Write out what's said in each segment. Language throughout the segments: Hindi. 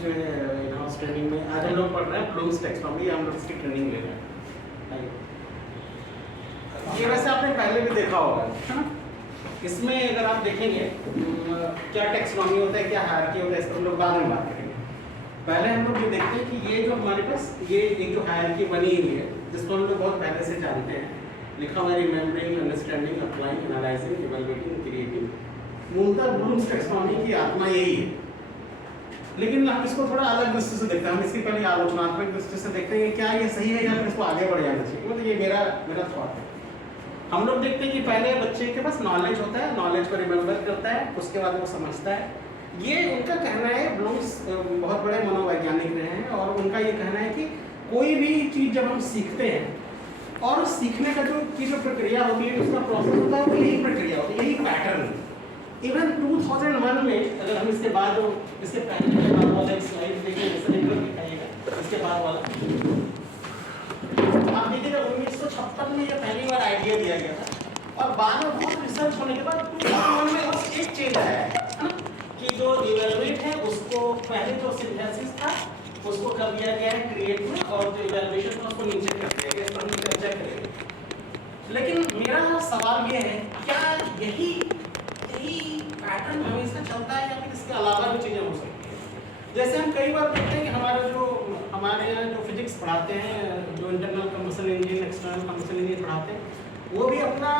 जो है इन हाउस ट्रेनिंग में आज हम लोग पढ़ रहे हैं ब्लूम्स टैक्सोनॉमी, हम लोग इसकी ट्रेनिंग ले रहे हैं। ये वैसे आपने पहले भी देखा होगा, है ना? इसमें अगर आप देखेंगे क्या टैक्सोनॉमी होता है, क्या हायरार्की होता है, इस पर हम लोग बाद में बात करेंगे। पहले हम लोग ये देखते हैं कि ये जो हमारे पास ये एक जो हायरार्की बनी हुई है, जिसको हम लोग बहुत पहले से जानते हैं, लिखा हुआ है remembering, understanding, applying, analysing, evaluating, creating. मूलतः ब्लूम्स टैक्सोनॉमी की आत्मा यही है, लेकिन हम इसको थोड़ा अलग दृष्टि से देखते हैं। हम इसकी पहले आलोचनात्मक दृष्टि से देखते हैं कि क्या ये सही है या फिर इसको आगे बढ़ जाना चाहिए। मतलब ये मेरा थॉट है। हम लोग देखते हैं कि पहले बच्चे के पास नॉलेज होता है, नॉलेज को रिमेम्बर करता है, उसके बाद वो समझता है। ये उनका कहना है, ब्लूम्स बहुत बड़े मनोवैज्ञानिक रहे हैं और उनका ये कहना है कि कोई भी चीज़ जब हम सीखते हैं और सीखने का जो प्रक्रिया होती है, उसका प्रोसेस होता है, वो यही प्रक्रिया होती है, यही पैटर्न। इवन 2001 में अगर हम इसके पहले के बाद वाला स्लाइड देखें, इसके बाद वाला आप देखिएगा 1956 में ये पहली बार आइडिया दिया गया था और बाद में बहुत रिसर्च होने के बाद 2001 में बस एक चेंज आया है ना, कि जो इवैल्यूएट है उसको पहले जो सिंथेसिस था उसको कर दिया गया है क्रिएट में, और जो इवैल्यूएशन था उसको नीचे कर दिया गया। इस पर हम चर्चा करेंगे। लेकिन मेरा सवाल ये है, क्या यही पैटर्न हमेशा चलता है या फिर इसके अलावा भी चीज़ें हो सकती हैं? जैसे हम कई बार देखते हैं कि हमारे यहाँ जो फिजिक्स पढ़ाते हैं, जो internal combustion engine, external combustion engine पढ़ाते हैं, वो भी अपना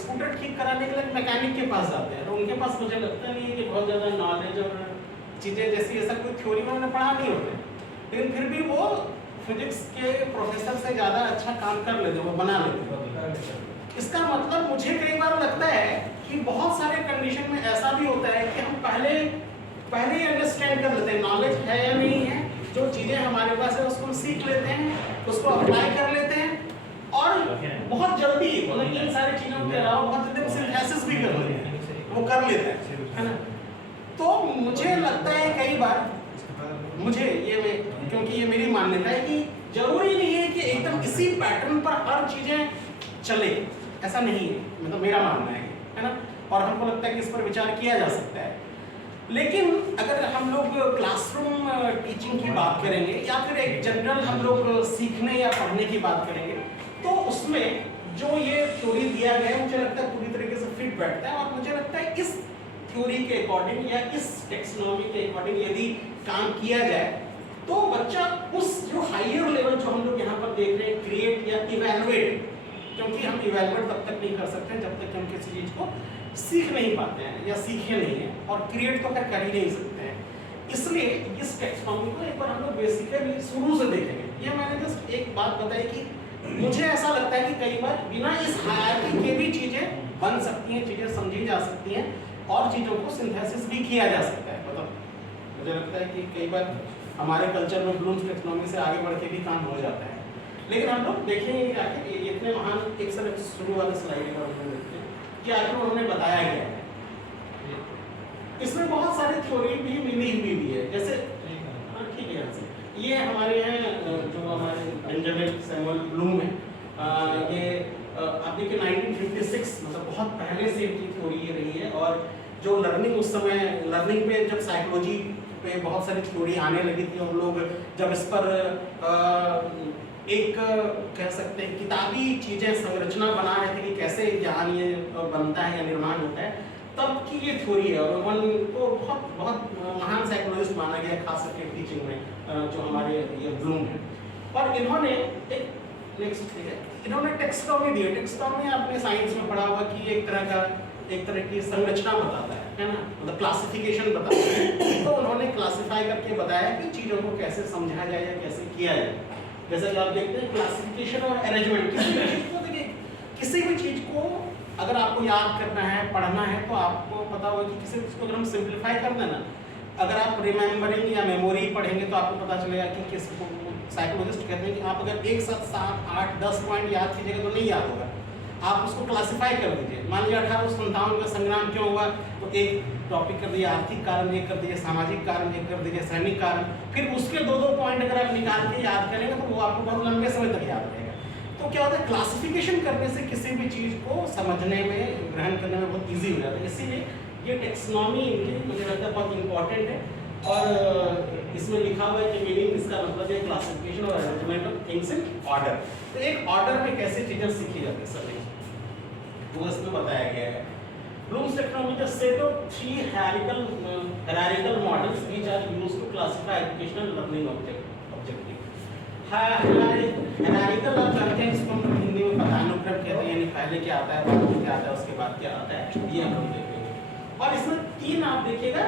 स्कूटर ठीक कराने के लिए मैकेनिक के पास जाते हैं। तो उनके पास मुझे लगता नहीं है कि बहुत ज़्यादा नॉलेज और चीज़ें जैसी ऐसा कोई थ्योरी में उन्होंने पढ़ा नहीं होते, लेकिन फिर भी वो फिजिक्स के प्रोफेसर से ज़्यादा अच्छा काम कर लेते, वो बना लेते। इसका मतलब मुझे कई बार लगता है कि बहुत सारे कंडीशन में ऐसा भी होता है कि हम पहले ही अंडरस्टैंड कर लेते हैं, नॉलेज है या नहीं है, जो चीज़ें हमारे पास है उसको हम सीख लेते हैं, उसको अप्लाई कर लेते हैं और बहुत जल्दी मतलब इन सारी चीज़ों के अलावा बहुत जल्दी सिंथेसिस भी कर लेते हैं, वो कर लेते हैं, है ना? तो मुझे लगता है कई बार क्योंकि ये मेरी मान्यता है कि जरूरी नहीं है कि एकदम इसी पैटर्न पर हर चीज़ें चले, ऐसा नहीं है, मतलब मेरा मानना है ना? और हमको लगता है कि इस पर विचार किया जा सकता है। लेकिन अगर हम लोग क्लासरूम टीचिंग की बात करेंगे या फिर एक जनरल हम लोग सीखने या पढ़ने की बात करेंगे, तो उसमें जो ये थ्योरी दिया गया है मुझे लगता है पूरी तरीके से फिट बैठता है। और मुझे लगता है इस थ्योरी के अकॉर्डिंग या इस टैक्सोनॉमी के अकॉर्डिंग यदि काम किया जाए तो बच्चा उस जो हायर लेवल जो हम लोग यहाँ पर देख रहे हैं, क्रिएट या इवैल्यूएट, क्योंकि हम इवैल्यूएट तब तक नहीं कर सकते जब तक हम किसी चीज़ को सीख नहीं पाते हैं या सीखे नहीं हैं, और क्रिएट तो कर ही नहीं सकते हैं। इसलिए इस टैक्सोनॉमी को एक बार हम लोग बेसिकली शुरू से देखेंगे। ये मैंने जस्ट एक बात बताई कि मुझे ऐसा लगता है कि कई बार बिना इस हायरार्की के भी चीज़ें बन सकती हैं, चीज़ें समझी जा सकती हैं और चीज़ों को सिंथेसिस भी किया जा सकता है। मतलब मुझे लगता है कि कई बार हमारे कल्चर में ब्लूम्स टैक्सोनॉमी से आगे बढ़ के भी काम हो जाता है। लेकिन हम लोग देखेंगे कि आखिर ये इतने महान एक सर शुरू वाले स्लाइड पर देखते हैं कि आखिर उन्होंने बताया क्या है। इसमें बहुत सारी थ्योरी भी मिली हुई भी है, जैसे ठीक है से ये हमारे हैं जो हमारे बेंजामिन सैमुअल ब्लूम है, ये आप देखिए 1956 मतलब बहुत पहले से इनकी थ्योरी ये रही है। और जो लर्निंग उस समय लर्निंग पे जब साइकोलॉजी पे बहुत सारी थ्योरी आने लगी थी, हम लोग जब इस पर एक कह सकते हैं किताबी चीज़ें संरचना बना रहे थे कि कैसे ज्ञान ये बनता है या निर्माण होता है, तब की ये थ्योरी है। और उनको बहुत महान साइकोलॉजिस्ट माना गया, खास करके टीचिंग में जो हमारे ये ब्लूम है। और इन्होंने इन्होंने टैक्सोनॉमी दी है। टैक्सोनॉमी आपने साइंस में पढ़ा होगा कि एक तरह की संरचना बताता है ना, मतलब क्लासिफिकेशन बताता है। तो उन्होंने क्लासिफाई करके बताया कि चीज़ों को कैसे समझा जाए या कैसे किया जाए। जैसा कि आप देखते हैं क्लासिफिकेशन और अरेंजमेंट, किसी भी चीज़ को अगर आपको याद करना है, पढ़ना है, तो आपको पता होगा कि किसी चीज़ को अगर हम सिंप्लीफाई कर देना, अगर आप रिमेम्बरिंग या मेमोरी पढ़ेंगे तो आपको पता चलेगा कि किस साइकोलॉजिस्ट कहते हैं कि आप अगर एक साथ 7, 8, 10 पॉइंट याद कीजिएगा तो नहीं याद होगा, आप उसको क्लासिफाई कर दीजिए। मान लीजिए 1857 का संग्राम क्यों हुआ, तो एक टॉपिक कर दिया, आर्थिक कारण एक कर दीजिए, सामाजिक कारण एक कर दीजिए, सैनिक कारण, फिर उसके 2-2 पॉइंट अगर आप निकाल के याद करेंगे तो वो आपको बहुत लंबे समय तक याद रहेगा। तो क्या होता है, क्लासिफिकेशन करने से किसी भी चीज़ को समझने में, ग्रहण करने में बहुत ईजी हो जाता है। इसीलिए ये टैक्सोनॉमी मुझे लगता है बहुत इंपॉर्टेंट है। और इसमें लिखा हुआ है कि मीनिंग, इसका मतलब है क्लासिफिकेशन और arrangement of things in order. तो एक ऑर्डर में कैसे चीजें सीखी जाती है सभी, तो इसमें बताया गया है Bloom's taxonomy is a set of 3 hierarchical models which are used to classify educational learning objective। Hierarchical आप जानते हैं, इसको हम हिंदी में पदानुक्रम कहते हैं, यानी पहले क्या आता है, बाद में क्या आता है, उसके बाद क्या आता है, ये हम देखेंगे। और इसमें 3 आप देखिएगा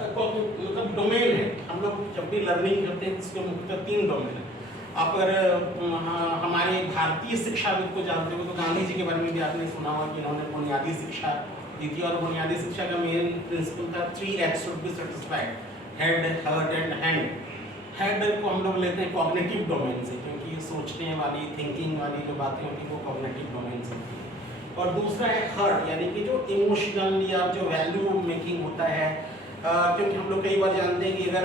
मतलब डोमेन है। हम लोग जब भी लर्निंग करते हैं इसके मुख्यतः 3 डोमेन है। आप अगर हमारे भारतीय शिक्षाविद को जानते हो तो गांधी जी के बारे में भी आपने सुना होगा कि इन्होंने बुनियादी शिक्षा दी थी, और बुनियादी शिक्षा का मेन प्रिंसिपल था 3 H should be satisfied, head, heart and hand. Head को हम लोग लेते हैं कॉग्निटिव डोमेन से, क्योंकि सोचने वाली, थिंकिंग वाली जो बातें होती हैं वो कॉग्निटिव डोमेन से होती है। और दूसरा है हार्ट, यानी कि जो इमोशनल या जो वैल्यू मेकिंग होता है, क्योंकि हम लोग कई बार जानते हैं कि अगर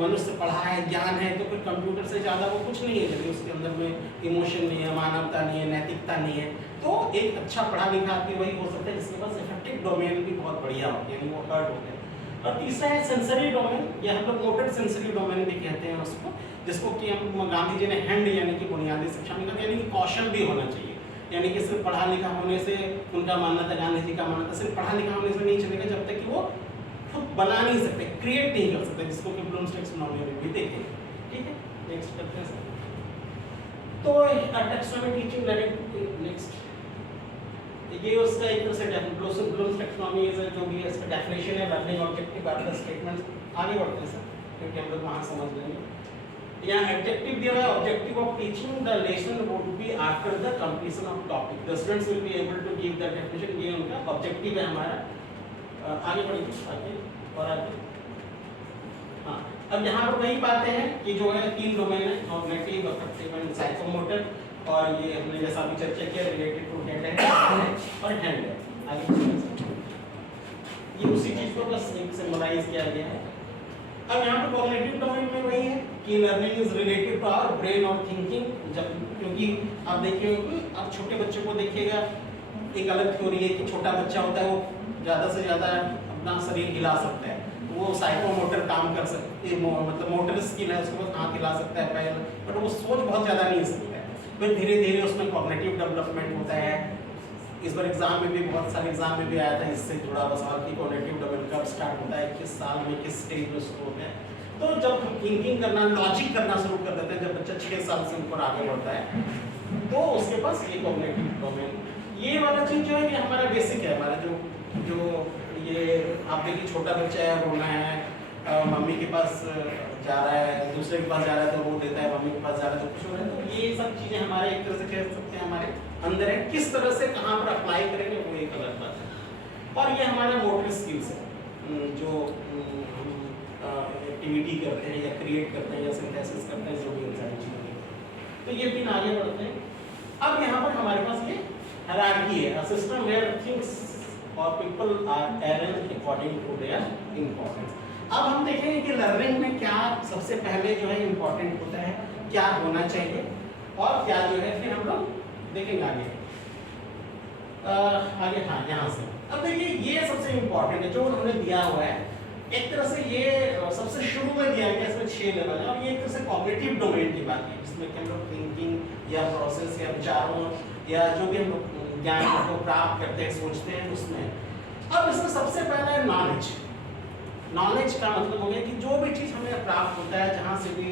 मनुष्य पढ़ा है, ज्ञान है, तो फिर कंप्यूटर से ज़्यादा वो कुछ नहीं है, यदि उसके अंदर में इमोशन नहीं है, मानवता नहीं है, नैतिकता नहीं है, तो एक अच्छा पढ़ा लिखा आदमी वही हो सकता है जिसके पास इफेक्टिव डोमेन भी बहुत बढ़िया होती है, यानी वो हार्ट होता है। और तीसरा है सेंसरी डोमेन, या हम लोग मोटर सेंसरी डोमेन भी कहते हैं उसको, जिसको कि हम गांधी जी ने हैंड यानी कि बुनियादी शिक्षा में कहते हैं, यानी कि कौशल भी होना चाहिए, यानी कि सिर्फ पढ़ा लिखा होने से, उनका मानना था, गांधी जी का मानना था, सिर्फ पढ़ा लिखा होने से नहीं चलेगा जब तक कि वो खुद बना नहीं सकते, क्रिएट नहीं कर सकते, जिसको कि ब्लूम्स टैक्सोनॉमी में भी देखेंगे। ठीक है, नेक्स्ट करते हैं सर। तो टैक्सोनॉमी टीचिंग लर्निंग, नेक्स्ट ये उसका एक तरह से ब्लूम्स टैक्सोनॉमी जो भी है इसका डेफिनेशन है, लर्निंग ऑब्जेक्टिव आफ्टर स्टेटमेंट्स। आगे बढ़ते हैं सर, क्योंकि हम लोग वहां समझ लेंगे। यहाँ एडजेक्टिव दिया हुआ है, objective of teaching the lesson would be after the completion of topic, the students will be able to give the definition. ये उनका ऑब्जेक्टिव है हमारा। आगे बढ़िए, आगे और आगे। हाँ, अब यहाँ पर वही बातें हैं कि जो है 3 डोमेन है, कॉग्निटिव, अफेक्टिव एंड साइकोमोटर, और ये हमने जैसा अभी चर्चा किया रिलेटेड टू हेड है और हैंड है। आगे ये उसी चीज को बस एक सिंबलाइज किया गया है। अब यहाँ पर कॉग्निटिव डोमेन में वही है कि learning is related to our brain और थिंकिंग। जब क्योंकि आप देखिए, आप छोटे बच्चों को देखिएगा, एक अलग थ्योरी है कि छोटा बच्चा होता है वो ज़्यादा से ज़्यादा अपना शरीर हिला सकता है, वो साइकोमोटर काम कर सकते, मतलब मोटर स्किल है, उसके पास हाथ हिला सकता है, पैर, बट वो सोच बहुत ज़्यादा नहीं सकता है। फिर धीरे धीरे उसमें कॉग्निटिव डेवलपमेंट होता है। इस बार एग्जाम में भी, बहुत सारे एग्जाम में भी आया था इससे जुड़ा सवाल कि कॉग्निटिव डेवलपमेंट कब स्टार्ट होता है, किस साल में, किस स्टेज में शुरू होता है। तो जब हम थिंकिंग करना, लॉजिक करना शुरू कर देते हैं, जब बच्चा 6 साल से ऊपर आगे बढ़ता है, तो उसके पास ये कॉग्निटिव डोमेन, ये वाला चीज़ जो है ये हमारा बेसिक है। हमारा जो ये आप देखिए, छोटा बच्चा है, रोना है, मम्मी के पास जा रहा है, दूसरे के पास जा रहा है तो वो देता है, मम्मी के पास जा रहा है तो कुछ हो रहा है, तो ये सब चीज़ें हमारे एक तरह से कह सकते हैं हमारे अंदर है। किस तरह से कहाँ पर अप्लाई करेंगे वो एक अलग बात है। और ये हमारा मोटर स्किल्स है, जो एक्टिविटी करते हैं या क्रिएट करते हैं या सिंथेसिस करते हैं, जो भी इन सारी चीज़ें। तो ये 3 आगे बढ़ते हैं। अब यहाँ पर हमारे पास ये हायरार्की है, अ सिस्टम वेयर थिंग्स और people are arranged according to their importance. अब हम देखेंगे कि लर्निंग में क्या सबसे पहले जो है इम्पोर्टेंट होता है, क्या होना चाहिए, और क्या जो है फिर हम लोग देखेंगे आगे। आगे हाँ, यहाँ से अब देखिए, ये सबसे इम्पोर्टेंट है जो उन्होंने दिया हुआ है। एक तरह से ये सबसे शुरू में दिया गया, इसमें 6 लेवल है। अब ये एक तरह से कॉग्निटिव डोमेन की बात है, जिसमें कि हम लोग थिंकिंग या प्रोसेस या विचारों या जो भी हम लोग ज्ञान को प्राप्त करते हैं, सोचते हैं, उसमें। अब इसमें सबसे पहला है नॉलेज। नॉलेज का मतलब हो गया कि जो भी चीज़ हमें प्राप्त होता है, जहाँ से भी।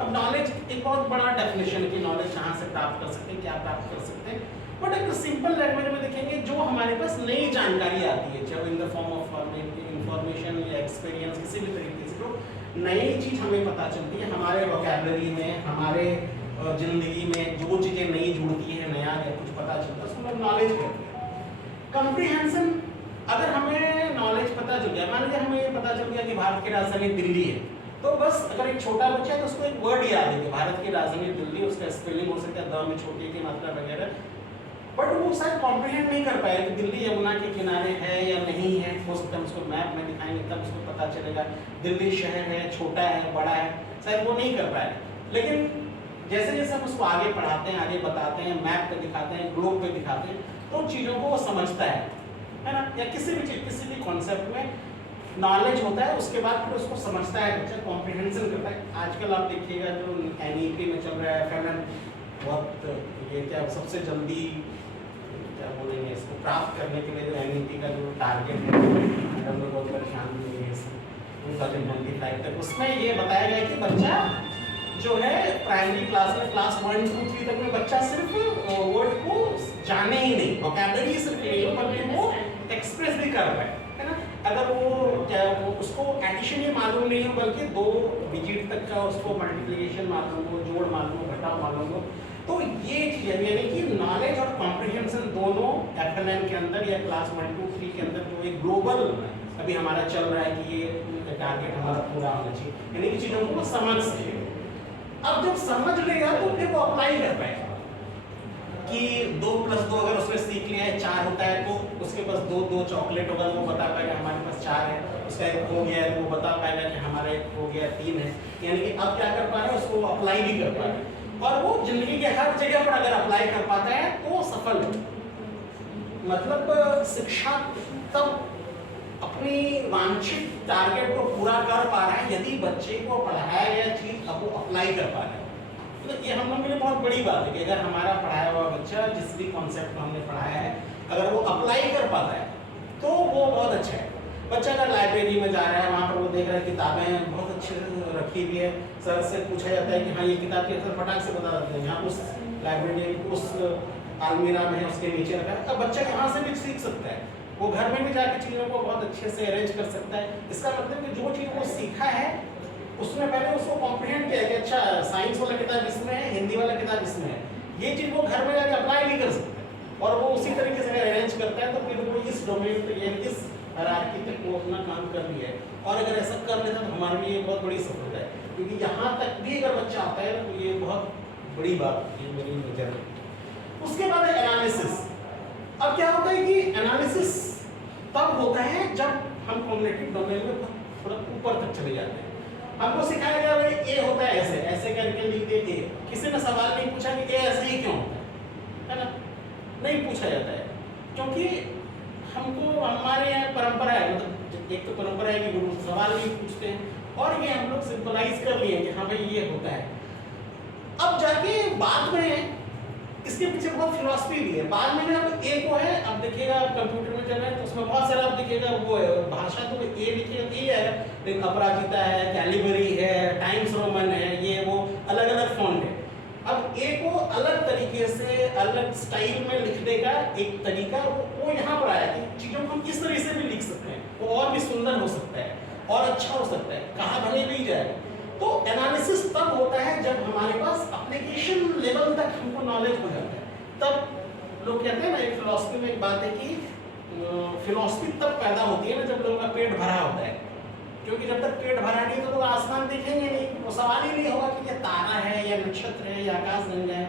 अब नॉलेज एक बहुत बड़ा डेफिनेशन है कि नॉलेज जहाँ से प्राप्त कर सकते हैं, क्या प्राप्त कर सकते हैं। बट एक सिंपल लैंग्वेज में देखेंगे, जो हमारे पास नई जानकारी आती है, चाहे in the form of information या एक्सपीरियंस, किसी भी तरीके से जो नई चीज़ हमें पता चलती है, हमारे वोकैबुलरी में, हमारे जिंदगी में जो चीज़ें नई जुड़ती है, नया या कुछ पता चलता है, उसको हम नॉलेज कहते हैं। कम्प्रीहेंशन, अगर हमें नॉलेज पता चल गया, मान लीजिए हमें ये पता चल गया कि भारत की राजधानी दिल्ली है, तो बस अगर एक छोटा बच्चा है तो उसको एक वर्ड याद है कि भारत की राजधानी दिल्ली, उसका स्पेलिंग हो सकता है द में छोटी की मात्रा वगैरह, बट वो शायद कॉम्प्रीहेंड नहीं कर पाएगा कि दिल्ली यमुना के किनारे है या नहीं है। हो सकता है उसको मैप में दिखाएंगे तब उसको पता चलेगा दिल्ली शहर है, छोटा है, बड़ा है, शायद वो नहीं कर पाएगा। लेकिन जैसे जैसे हम उसको आगे पढ़ाते हैं, आगे बताते हैं, मैप पे दिखाते हैं, ग्लोब पे दिखाते हैं, तो चीज़ों को वो समझता है ना। या किसी भी चीज़, किसी भी कॉन्सेप्ट में नॉलेज होता है, उसके बाद फिर उसको समझता है बच्चा, कॉम्प्रिहेंशन करता है। आजकल आप देखिएगा जो NEP में चल रहा है FMM, बहुत ये क्या सबसे जल्दी क्या बोलेंगे इसको प्राप्त करने के लिए जो NEP का जो टारगेट है, हम लोग बहुत परेशान हुए हैं 2025 तक। उसमें ये बताया गया कि बच्चा जो है प्राइमरी क्लास में क्लास 1, 2, 3 तक में बच्चा सिर्फ वर्ड को जाने ही नहीं, वोकैबुलरी सिर्फ नहीं बल्कि वो एक्सप्रेस भी कर रहा है ना। अगर वो उसको एडिशन ही मालूम नहीं हो बल्कि 2 डिजिट तक का उसको मल्टीप्लिकेशन मालूम हो, जोड़ मालूम हो, घटाव मालूम हो, तो ये चीज है यानी कि नॉलेज और कॉम्प्रिहेंशन दोनों FLN के अंदर या क्लास 1, 2, 3 के अंदर जो एक ग्लोबल अभी हमारा चल रहा है कि ये टारगेट हमारा पूरा होना चाहिए, यानी कि चीजों को वो समझ सके। अब जब समझ लेगा तो फिर वो अप्लाई कर पाएगा कि 2 + 2 अगर उसने सीख लिया है 4 होता है, तो उसके पास 2 चॉकलेट होगा, वो बता पाएगा हमारे पास 4 है, उसका 1 हो गया है तो वो बता पाएगा कि हमारा 1 हो गया 3 है, यानी कि अब क्या कर पा रहा है, उसको अप्लाई भी कर पा रहा है, और वो जिंदगी के हर जगह पर अगर अप्लाई कर पाता है तो सफल है। मतलब शिक्षा तब अपनी वांछित टारगेट को पूरा कर पा रहा है यदि बच्चे को पढ़ाया गया चीज अब वो अप्लाई कर पा रहा है। तो ये हम लोग के लिए बहुत बड़ी बात है कि अगर हमारा पढ़ाया हुआ बच्चा जिस भी कॉन्सेप्ट हमने पढ़ाया है अगर वो अप्लाई कर पाता है तो वो बहुत अच्छा है। बच्चा अगर लाइब्रेरी में जा रहा है, वहाँ पर वो देख रहा है किताबें बहुत अच्छे से रखी हुई है, सर से पूछा जाता है कि हाँ ये किताब के अक्सर फटाक से बता देते हैं यहाँ उस लाइब्रेरी उस अलमीरा में है उसके नीचे रखा है, अब बच्चा यहाँ से भी सीख सकता है, वो घर में भी जाकर चीज़ों को बहुत अच्छे से अरेंज कर सकता है। इसका मतलब कि जो चीज़ वो सीखा है उसमें पहले उसको कॉम्प्रिहेंड किया कि अच्छा साइंस वाला किताब इसमें है, हिंदी वाला किताब इसमें है, ये चीज़ वो घर में जाकर अप्लाई भी कर सकता है और वो उसी तरीके से अरेंज करता है तो फिर वो इस डोमेन पे या इस हायरार्की तक वो अपना काम कर लिया है। और अगर ऐसा कर लेता तो हमारे लिए बहुत बड़ी सफलता है, क्योंकि यहाँ तक भी अगर बच्चा आता है तो ये बहुत बड़ी बात है मेरी नज़र में। उसके बाद है एनालिसिस। अब क्या होता है कि एनालिसिस तब होता है जब हम कॉग्निटिव डोमेन में थोड़ा ऊपर तक चले जाते हैं। हमको सिखाया गया भाई ए होता है ऐसे ऐसे करके लिख दे ए, किसी ने सवाल नहीं पूछा कि ए ऐसे ही क्यों होता है ना, नहीं पूछा जाता है, क्योंकि हमको हमारे यहाँ परंपरा है, मतलब एक तो परंपरा है कि गुरु सवाल नहीं पूछते हैं और ये हम लोग सिंपलाइज कर लिए कि हाँ भाई ये होता है। अब जाके बाद में इसके पीछे बहुत फिलॉसफी भी है। बाद में अब ए को है, अब देखिएगा आप कंप्यूटर में चल रहे हैं तो उसमें बहुत सारा आप देखिएगा वो है भाषा तो ए लिखिएगा तो ये आएगा, लेकिन अपराजिता है, कैलिबरी है, टाइम्स रोमन है, ये वो अलग अलग फॉन्ट है। अब ए को अलग तरीके से अलग स्टाइल में लिखने का एक तरीका वो यहाँ पर आया कि चीज़ों को हम इस तरह से भी लिख सकते हैं, वो और भी सुंदर हो सकता है और अच्छा हो सकता है, कहाँ भले भी जाए। तो एनालिसिस तब होता है जब हमारे पास एप्लीकेशन लेवल तक हमको नॉलेज हो जाता है। तब लोग कहते हैं ना, एक फिलॉसफी में एक बात है कि फिलॉसफी तब पैदा होती है ना जब लोगों का पेट भरा होता है, क्योंकि जब तक पेट भरा नहीं तो लोग आसमान देखेंगे नहीं, वो सवाल ही नहीं होगा कि ये तारा है या नक्षत्र है या आकाश गंगा है।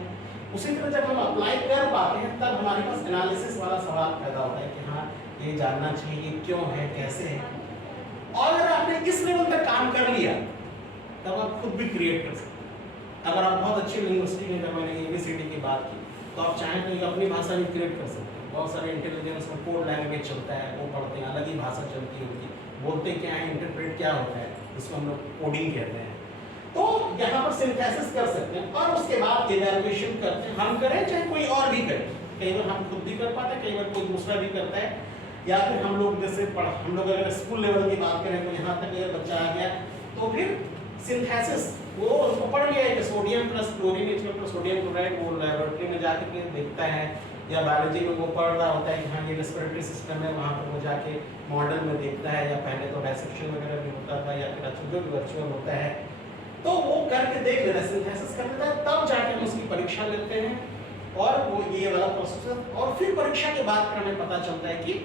उसी तरह जब हम अप्लाई कर पाते हैं तब हमारे पास एनालिसिस वाला सवाल पैदा होता है कि हाँ ये जानना चाहिए क्यों है, कैसे है। और अगर आपने इस लेवल तक काम कर लिया तब आप खुद भी क्रिएट कर सकते हैं। अगर आप बहुत अच्छी यूनिवर्सिटी में, जब मैंने ABCD की बात की, तो आप चाहें तो अपनी भाषा भी क्रिएट कर सकते हैं। बहुत सारे इंटेलिजेंस में कोड लैंग्वेज चलता है, वो पढ़ते हैं, अलग ही भाषा चलती है उनकी, बोलते क्या है, इंटरप्रेट क्या होता है, इसको हम लोग कोडिंग कहते हैं। तो यहाँ पर सिंथेसिस कर सकते हैं और उसके बाद इवैल्यूएशन करते हैं, हम करें चाहे कोई और भी करे। कई बार हम खुद भी कर पाते हैं, कई बार कोई दूसरा भी करता है, या फिर हम लोग जैसे हम लोग अगर स्कूल लेवल की बात करें तो यहाँ तक अगर बच्चा आ गया तो फिर सिंथेसिस वो उसको पढ़ लिया है कि sodium plus chlorine plus sodium chloride, वो लेबोरेटरी में जाके के देखता है, या बायोलॉजी में वो पढ़ रहा होता है कि हाँ ये रेस्पिरेटरी सिस्टम है, वहाँ पर वो जाके मॉडल में देखता है, या पहले तो डायसेक्शन वगैरह भी होता था, या फिर जो भी वर्चुअल होता है तो वो करके देख लेता है, सिंथेसिस कर लेता है, तब जाके हम उसकी परीक्षा लेते हैं और वो ये वाला प्रोसेस है। और फिर परीक्षा के बाद फिर हमें पता चलता है कि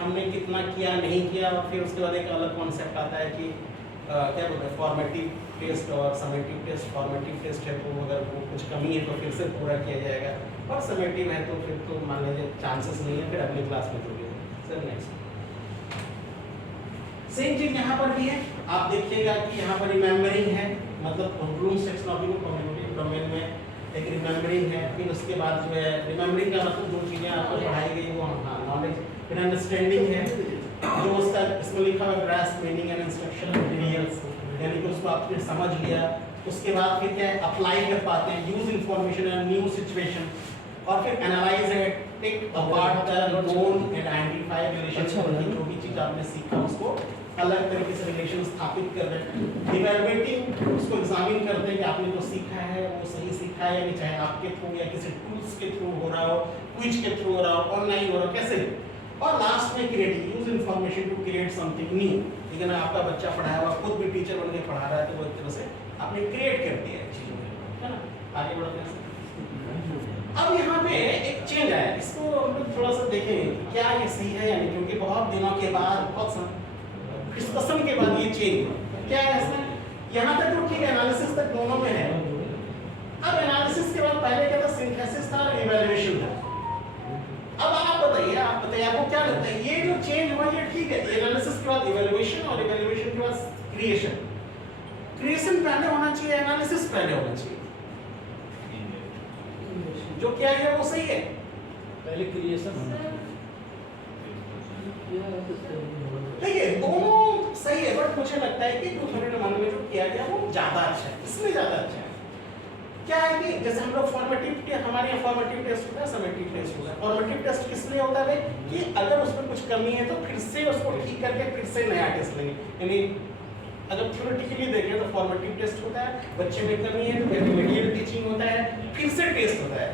हमने कितना किया नहीं किया, और फिर उसके बाद एक अलग कॉन्सेप्ट आता है कि क्या बोलते हैं फॉर्मेटिव टेस्ट और समेटिव टेस्ट। फॉर्मेटिव टेस्ट है तो अगर वो कुछ कमी है तो फिर से पूरा किया जाएगा, और समेटिव है तो फिर तो मान लीजिए चांसेस नहीं है, फिर अगली क्लास में जोड़िए। सर नेक्स्ट सेम चीज यहाँ पर भी है, आप देखिएगा कि यहाँ पर रिमेम्बरिंग है, मतलब ब्लूम्स टैक्सोनॉमी को कॉग्निटिव डोमेन में एक रिमेम्बरिंग है। फिर उसके बाद जो है रिमेम्बरिंग का मतलब जो चीज़ें आपको पढ़ाई गई वो नॉलेज, फिर अंडरस्टैंडिंग है, जो उसका इसमें लिखा हुआ grasp meaning and instruction materials, यानी कि उसको आपने समझ लिया, उसके बाद फिर क्या है अप्लाई कर पाते हैं, use information in new situation, और फिर analyse and take apart the known and identify relation, जो भी चीज आपने सीखा उसको अलग तरीके से रिलेशन स्थापित कर रहे हैं। इवैल्यूएटिंग, उसको एग्जामिन करते हैं कि आपने जो सीखा है वो सही सीखा है या नहीं, चाहे आपके थ्रू या किसी टूल्स के थ्रू हो रहा हो, क्विज के थ्रू हो रहा हो, ऑनलाइन हो रहा हो, कैसे। और लास्ट में creative, use information to create something new. लेकिन आपका बच्चा पढ़ाया हुआ खुद भी टीचर बन के पढ़ा रहा है तो वो एक तरह से आपने क्रिएट कर दिया है चीजों को, है ना। आगे बढ़ते हैं। अब यहाँ पे एक चेंज आया, इसको हम लोग थोड़ा सा देखें क्या ये सही है या नहीं, क्योंकि बहुत दिनों के बाद, बहुत डिस्कशन के बाद ये चेंज क्या है इसमें। यहाँ तक तो ठीक है, एनालिसिस तक दोनों में है। अब एनालिसिस के बाद पहले क्या था, सिंथेसिस था और इवैल्यूएशन था। अब आप बताइए आपको क्या लगता है ये जो चेंज हुआ ये ठीक है, एनालिसिस के बाद इवैल्यूएशन और इवैल्यूएशन के बाद क्रिएशन। क्रिएशन पहले होना चाहिए, एनालिसिस पहले होना चाहिए। जो क्या है वो सही है, पहले क्रिएशन। देखिए दोनों सही है, बट मुझे लगता है कि 2001 में जो किया गया वो ज्यादा अच्छा है, इसमें ज्यादा अच्छा है। क्या है कि जैसे हम लोग हमारे यहाँ फॉर्मेटिव टेस्ट होता है, समेटिव टेस्ट होता है। फॉर्मेटिव टेस्ट किस लिए होता है कि अगर उसमें कुछ कमी है तो फिर से उसको ठीक करके फिर से नया टेस्ट लेंगे। यानी अगर थ्योरेटिकली देखें तो फॉर्मेटिव टेस्ट होता है, बच्चे में कमी है तो इंटरमीडिएट टीचिंग होता है, फिर से टेस्ट होता है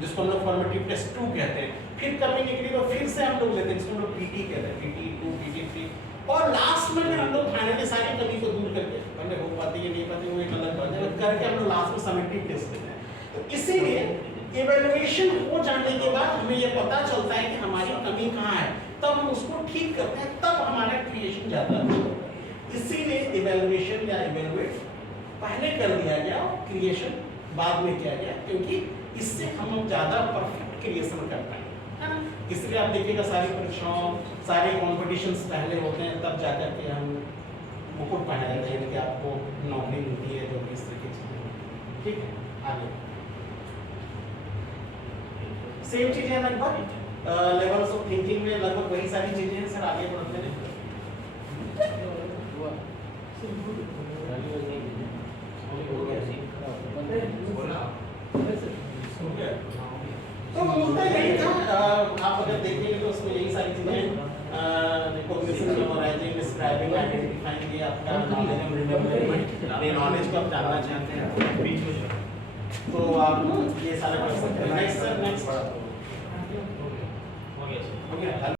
जिसको हम लोग फॉर्मेटिव टेस्ट 2 कहते हैं। फिर कमी निकली तो फिर से हम लोग लेते हैं, जिसको हम लोग पीटी कहते हैं, पीटी 2, पीटी 3, और लास्ट में फिर हम लोग फाइनली सारी कमी को दूर करके, पहले हो पाती है नहीं पाती वो एक अलग बात है, करके हम लोग लास्ट में समेटिव टेस्ट देते हैं। तो इसीलिए इवैल्यूएशन हो जाने के बाद हमें ये पता चलता है कि हमारी कमी कहाँ है, तब हम उसको ठीक करते हैं, तब हमारा क्रिएशन ज्यादा अच्छा होता है। इसीलिए इवैल्यूएशन या इवैल्यूएट पहले कर दिया गया और क्रिएशन बाद में किया गया, क्योंकि इससे हम ज्यादा परफेक्ट क्रिएशन कर पाएंगे, है ना। इसलिए आप देखिएगा सारी परीक्षाओं, सारे कॉम्पिटिशन्स पहले होते हैं, तब जाकर के हम मुकुट पहना जाता है, यानी कि आपको नौकरी मिलती है, जो भी इस तरह की चीजें। ठीक है, आगे सेम चीजें लगभग लेवल्स ऑफ थिंकिंग में लगभग वही सारी चीजें हैं सर। आगे बढ़ते हैं। तो मुद्दा यही था, आप अगर देखेंगे तो उसमें यही सारी चीजें, रिकॉग्निशन, मेमोराइजिंग, डिस्क्राइबिंग, आइडेंटिफाइंग, ये आपका नॉलेज एंड रिमेंबरिंग, अपने नॉलेज को आप जानना चाहते हैं तो आप ये सारा कर सकते हैं। नेक्स्ट सर, नेक्स्ट हो गया।